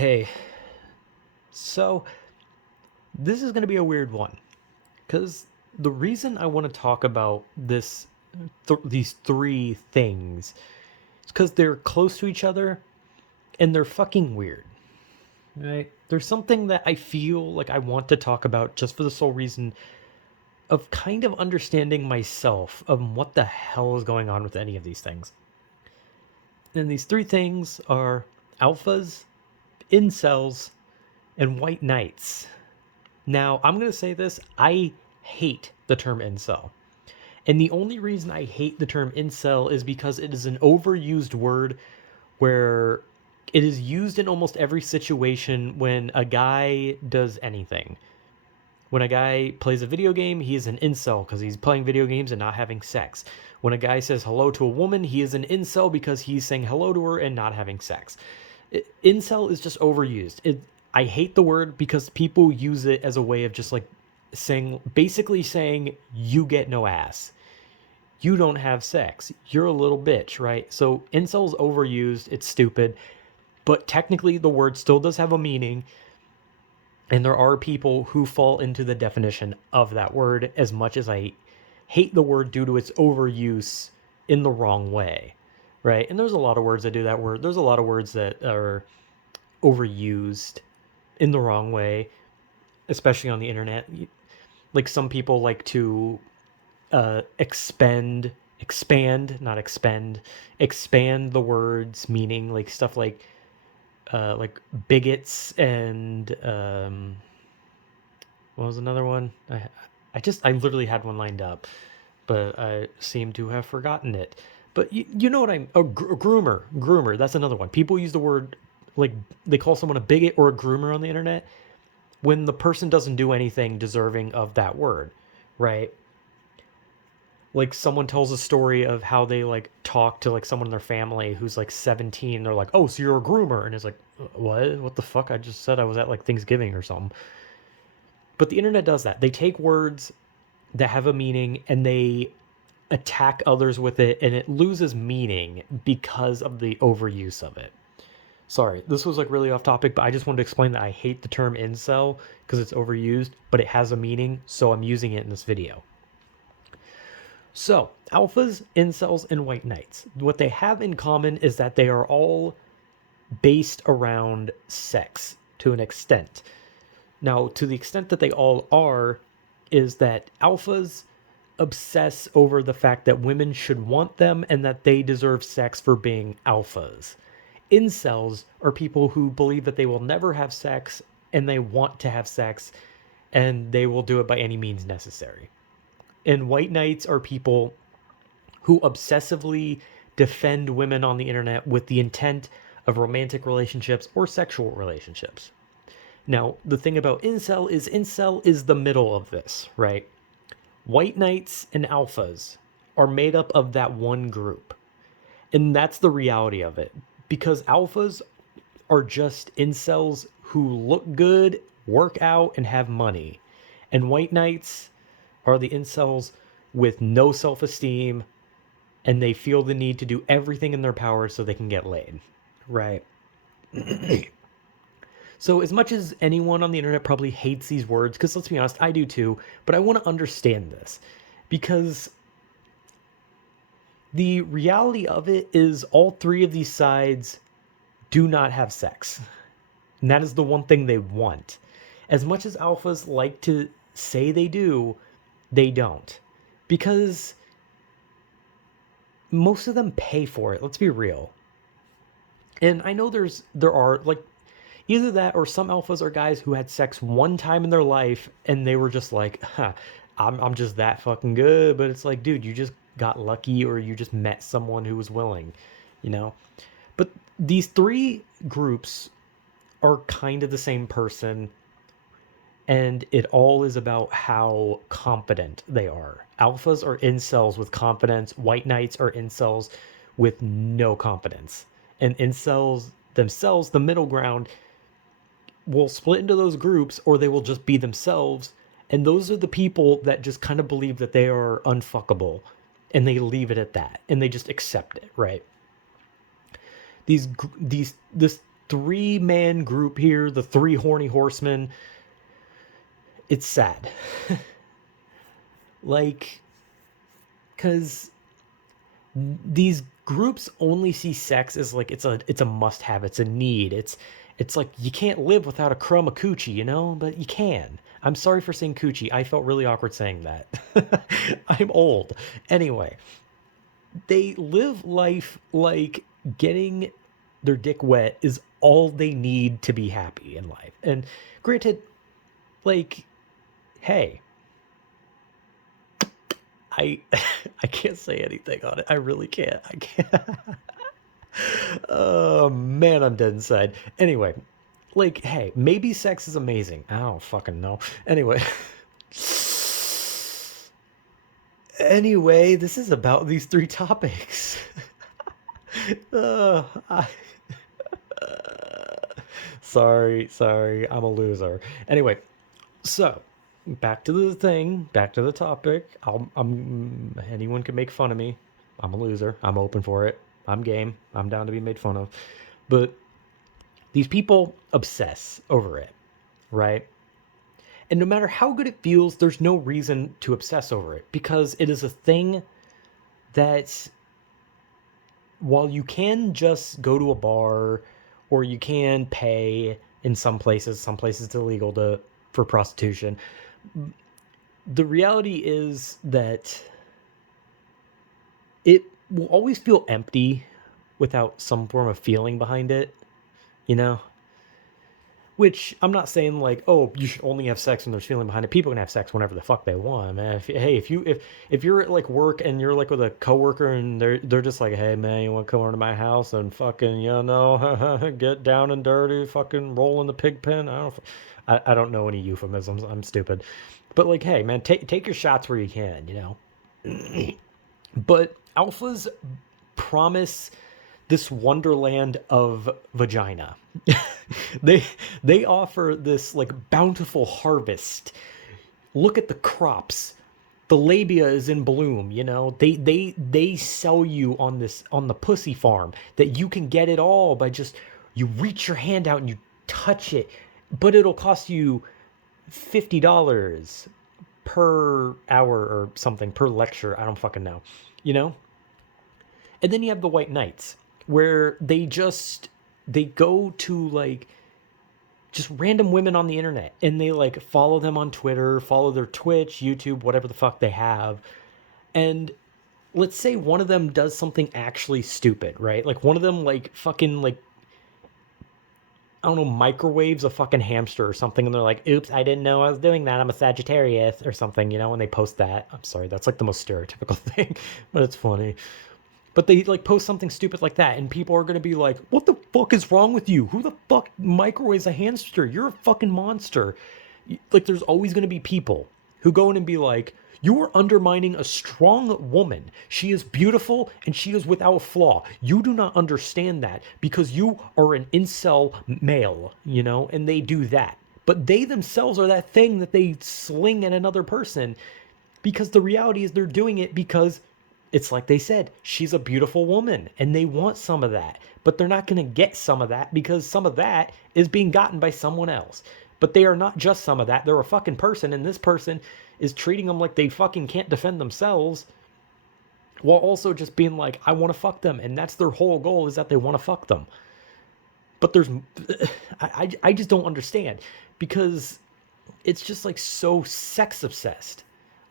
Hey, so this is going to be a weird one because the reason I want to talk about these three things is because they're close to each other and they're fucking weird, right? There's something that I feel like I want to talk about just for the sole reason of kind of understanding myself of what the hell is going on with any of these things. And these three things are alphas, incels, and white knights. Now, I'm going to say this. I hate the term incel. And the only reason I hate the term incel is because it is an overused word where it is used in almost every situation when a guy does anything. When a guy plays a video game, he is an incel because he's playing video games and not having sex. When a guy says hello to a woman, he is an incel because he's saying hello to her and not having sex. Incel is just overused. I hate the word because people use it as a way of just like basically saying you get no ass, you don't have sex, you're a little bitch, right? So incel's overused, it's stupid, but technically the word still does have a meaning, and there are people who fall into the definition of that word. As much as I hate the word due to its overuse in the wrong way, right? And there's a lot of words that do that word. There's a lot of words that are overused in the wrong way, especially on the internet. Like some people like to not expand the words meaning, like stuff like bigots and what was another one? I literally had one lined up, but I seem to have forgotten it. But you know what I'm a groomer. That's another one. People use the word like they call someone a bigot or a groomer on the internet when the person doesn't do anything deserving of that word, right? Like someone tells a story of how they like talk to like someone in their family who's like 17. They're like, "Oh, so you're a groomer?" And it's like, What the fuck? I just said I was at like Thanksgiving or something." But the internet does that. They take words that have a meaning and they attack others with it, and it loses meaning because of the overuse of it. Sorry, this was like really off topic, but I just wanted to explain that I hate the term incel because it's overused, but it has a meaning, so I'm using it in this video. So, alphas, incels, and white knights. What they have in common is that they are all based around sex to an extent. Now, to the extent that they all are, is that alphas obsess over the fact that women should want them and that they deserve sex for being alphas. Incels are people who believe that they will never have sex and they want to have sex and they will do it by any means necessary. And white knights are people who obsessively defend women on the internet with the intent of romantic relationships or sexual relationships. Now, the thing about incel is the middle of this, right? White knights and alphas are made up of that one group. And that's the reality of it. Because alphas are just incels who look good, work out, and have money. And white knights are the incels with no self esteem and they feel the need to do everything in their power so they can get laid. Right. So, as much as anyone on the internet probably hates these words, because let's be honest, I do too, but I want to understand this because the reality of it is all three of these sides do not have sex. And that is the one thing they want. As much as alphas like to say they do, they don't. Because most of them pay for it, let's be real. And I know there are like either that or some alphas are guys who had sex one time in their life and they were just like, huh, I'm just that fucking good. But it's like, dude, you just got lucky or you just met someone who was willing, you know? But these three groups are kind of the same person, and it all is about how competent they are. Alphas are incels with competence, white knights are incels with no competence. And incels themselves, the middle ground, will split into those groups or they will just be themselves. And those are the people that just kind of believe that they are unfuckable and they leave it at that and they just accept it, right? These this three-man group here, the three horny horsemen. It's sad. Like, because these groups only see sex as like it's a must have, it's a need, it's like you can't live without a crumb of coochie, you know, but you can. I'm sorry for saying coochie. I felt really awkward saying that. I'm old. Anyway, they live life like getting their dick wet is all they need to be happy in life. And granted, like, hey, I I can't say anything on it. I really can't. I can't. Oh man, I'm dead inside. Anyway, like, hey, maybe sex is amazing. I don't fucking know. Anyway. Anyway, this is about these three topics. uh, I, sorry, I'm a loser. Anyway, so back to the thing, back to the topic. Anyone can make fun of me. I'm a loser. I'm open for it. I'm game. I'm down to be made fun of. But these people obsess over it, right? And no matter how good it feels, there's no reason to obsess over it because it is a thing that while you can just go to a bar or you can pay in some places it's illegal to for prostitution. The reality is that it will always feel empty without some form of feeling behind it, you know? Which I'm not saying like, oh, you should only have sex when there's feeling behind it. People can have sex whenever the fuck they want, man. If you're at like work and you're like with a coworker and they're just like, hey man, you want to come over to my house and fucking get down and dirty, fucking roll in the pig pen. I don't know any euphemisms. I'm stupid, but like, hey man, take your shots where you can, you know. But alphas promise this wonderland of vagina. they they offer this like bountiful harvest. Look at the crops. The labia is in bloom, you know. They sell you on the pussy farm that you can get it all by just you reach your hand out and you touch it, but it'll cost you $50 per hour or something per lecture. I don't fucking know, you know. And then you have the white knights where they go to like just random women on the internet and they like follow them on Twitter, follow their Twitch, YouTube, whatever the fuck they have. And let's say one of them does something actually stupid, right? Like one of them like fucking like I don't know, microwaves a fucking hamster or something, and they're like, oops, I didn't know I was doing that. I'm a Sagittarius or something, you know, and they post that. I'm sorry, that's like the most stereotypical thing, but it's funny. But they like post something stupid like that, and people are gonna be like, "What the fuck is wrong with you? Who the fuck microwaves a hamster? You're a fucking monster." Like, there's always gonna be people who go in and be like, "You are undermining a strong woman. She is beautiful and she is without flaw. You do not understand that because you are an incel male, you know." And they do that, but they themselves are that thing that they sling at another person because the reality is they're doing it because it's like they said, she's a beautiful woman and they want some of that, but they're not going to get some of that because some of that is being gotten by someone else. But they are not just some of that. They're a fucking person, and this person is treating them like they fucking can't defend themselves while also just being like, I want to fuck them. And that's their whole goal, is that they want to fuck them. But I just don't understand because it's just like so sex obsessed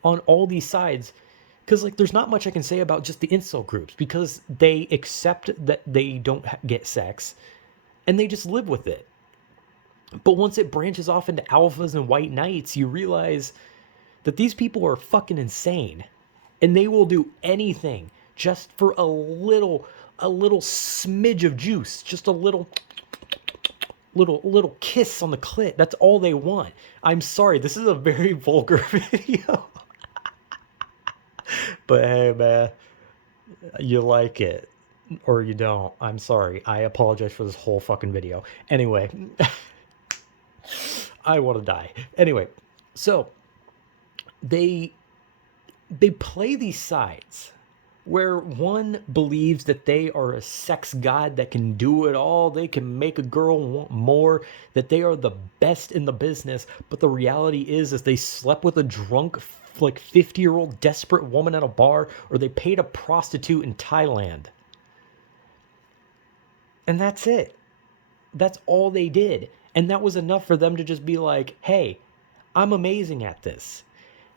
on all these sides. Because like there's not much I can say about just the incel groups because they accept that they don't get sex and they just live with it. But once it branches off into alphas and white knights, you realize that these people are fucking insane and they will do anything just for a little smidge of juice, just a little kiss on the clit. That's all they want. I'm sorry, this is a very vulgar video. But hey, man, you like it or you don't. I'm sorry. I apologize for this whole fucking video. Anyway, I want to die. Anyway, so they play these sides where one believes that they are a sex god that can do it all, they can make a girl want more, that they are the best in the business, but the reality is they slept with a drunk like 50-year-old desperate woman at a bar, or they paid a prostitute in Thailand. And that's it. That's all they did. And that was enough for them to just be like, hey, I'm amazing at this.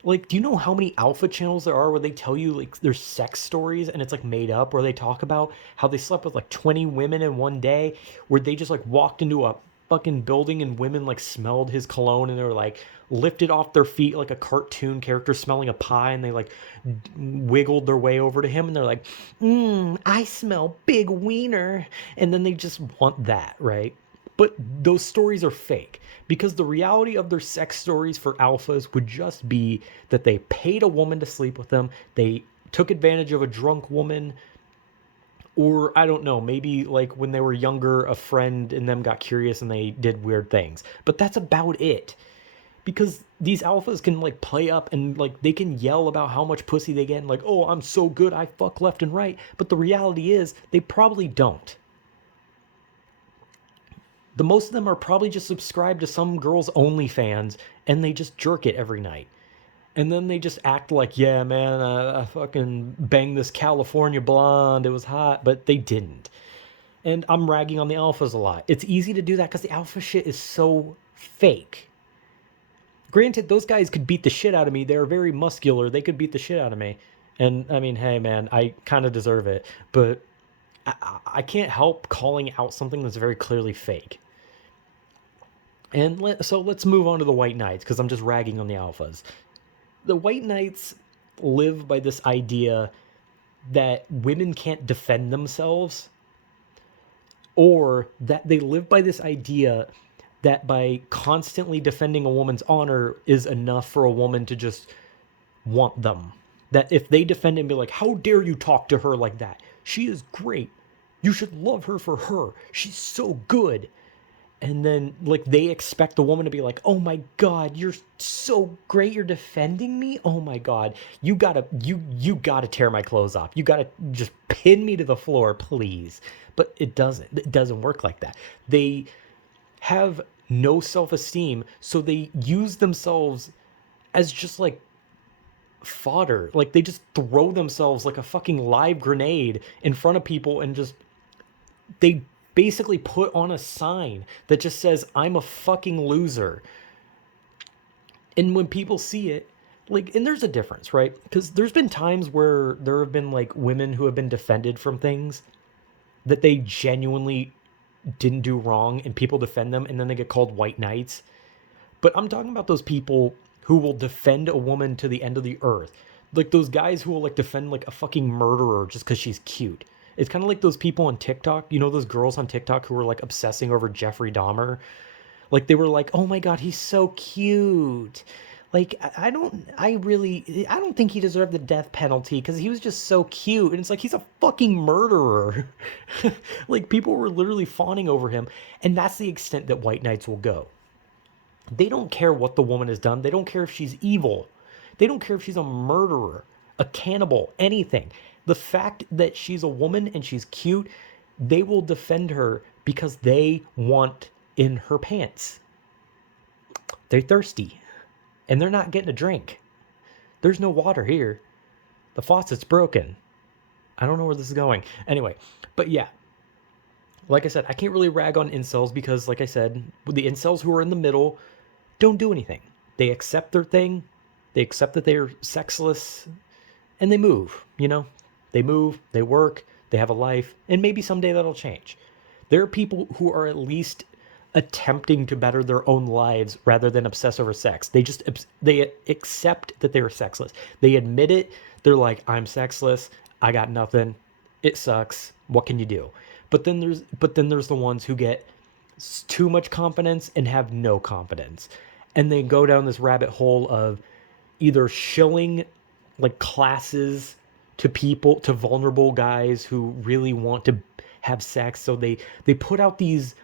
Like, do you know how many alpha channels there are where they tell you like their sex stories and it's like made up, where they talk about how they slept with like 20 women in one day, where they just like walked into a fucking building and women like smelled his cologne and they were like lifted off their feet like a cartoon character smelling a pie, and they like wiggled their way over to him and they're like, I smell big wiener. And then they just want that, right? But those stories are fake, because the reality of their sex stories for alphas would just be that they paid a woman to sleep with them, they took advantage of a drunk woman, or I don't know, maybe like when they were younger, a friend and them got curious and they did weird things. But that's about it. Because these alphas can like play up and like they can yell about how much pussy they get and like, oh, I'm so good, I fuck left and right. But the reality is they probably don't. The most of them are probably just subscribed to some girl's OnlyFans and they just jerk it every night. And then they just act like, yeah, man, I fucking banged this California blonde. It was hot, but they didn't. And I'm ragging on the alphas a lot. It's easy to do that because the alpha shit is so fake. Granted, those guys could beat the shit out of me. They're very muscular. They could beat the shit out of me. And I mean, hey, man, I kind of deserve it. But I can't help calling out something that's very clearly fake. And so let's move on to the White Knights, because I'm just ragging on the alphas. The White Knights live by this idea that women can't defend themselves, or that they live by this idea that by constantly defending a woman's honor is enough for a woman to just want them. That if they defend and be like, how dare you talk to her like that? She is great. You should love her for her. She's so good. And then like they expect the woman to be like, oh my god, you're so great, you're defending me, oh my god, you gotta tear my clothes off, you gotta just pin me to the floor, please. But it doesn't work like that. They have no self-esteem, so they use themselves as just like fodder. Like they just throw themselves like a fucking live grenade in front of people, and just they basically put on a sign that just says, I'm a fucking loser. And when people see it, like, and there's a difference, right? Because there's been times where there have been like women who have been defended from things that they genuinely didn't do wrong, and people defend them and then they get called white knights. But I'm talking about those people who will defend a woman to the end of the earth. Like those guys who will like defend like a fucking murderer just because she's cute. It's kind of like those people on TikTok, you know, those girls on TikTok who were like obsessing over Jeffrey Dahmer. Like they were like, oh my god, he's so cute. Like I don't think he deserved the death penalty because he was just so cute. And it's like, he's a fucking murderer. Like people were literally fawning over him. And that's the extent that white knights will go. They don't care what the woman has done. They don't care if she's evil. They don't care if she's a murderer, a cannibal, anything. The fact that she's a woman and she's cute, they will defend her because they want in her pants. They're thirsty and they're not getting a drink. There's no water here. The faucet's broken. I don't know where this is going. Anyway, but yeah, like I said, I can't really rag on incels because, like I said, the incels who are in the middle don't do anything. They accept their thing. They accept that they're sexless and they move, you know? They move, they work, they have a life, and maybe someday that'll change. There are people who are at least attempting to better their own lives rather than obsess over sex. They accept that they're sexless. They admit it. They're like, I'm sexless. I got nothing. It sucks. What can you do? But then there's the ones who get too much confidence and have no confidence. And they go down this rabbit hole of either shilling like classes to people, to vulnerable guys who really want to have sex. So they put out these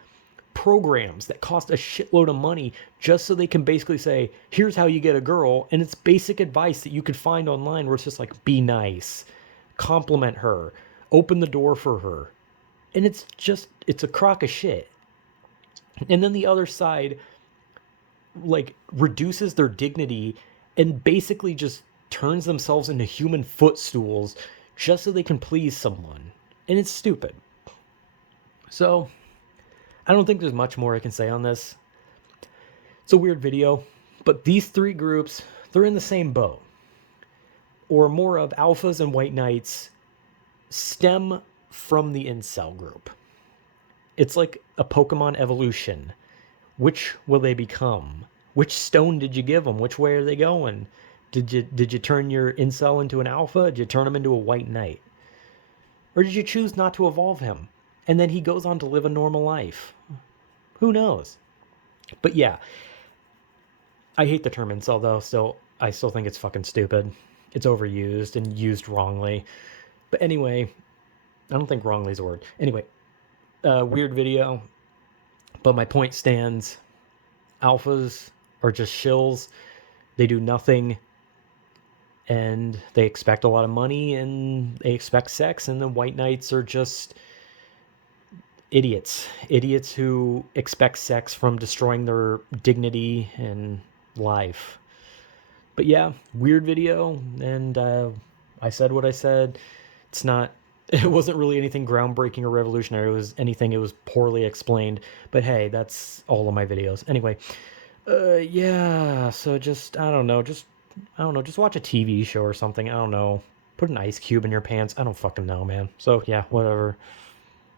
programs that cost a shitload of money just so they can basically say, here's how you get a girl. And it's basic advice that you could find online where it's just like, be nice, compliment her, open the door for her. And it's a crock of shit. And then the other side, like, reduces their dignity and basically just turns themselves into human footstools just so they can please someone. And it's stupid. So, I don't think there's much more I can say on this. It's a weird video, but these three groups, they're in the same boat. Or more of alphas and white knights stem from the incel group. It's like a Pokemon evolution. Which will they become? Which stone did you give them? Which way are they going? Did you turn your incel into an alpha? Did you turn him into a white knight? Or did you choose not to evolve him? And then he goes on to live a normal life. Who knows? But yeah, I hate the term incel though, so I still think it's fucking stupid. It's overused and used wrongly. But anyway, I don't think wrongly is a word. Anyway, weird video, but my point stands. Alphas are just shills. They do nothing, and they expect a lot of money, and they expect sex, and the white knights are just idiots who expect sex from destroying their dignity and life. But yeah, weird video, and I said what I said. It's not, it wasn't really anything groundbreaking or revolutionary. It was poorly explained. But hey, that's all of my videos. Anyway, yeah, so just, I don't know, just watch a TV show or something. I don't know. Put an ice cube in your pants. I don't fucking know, man. So yeah, whatever.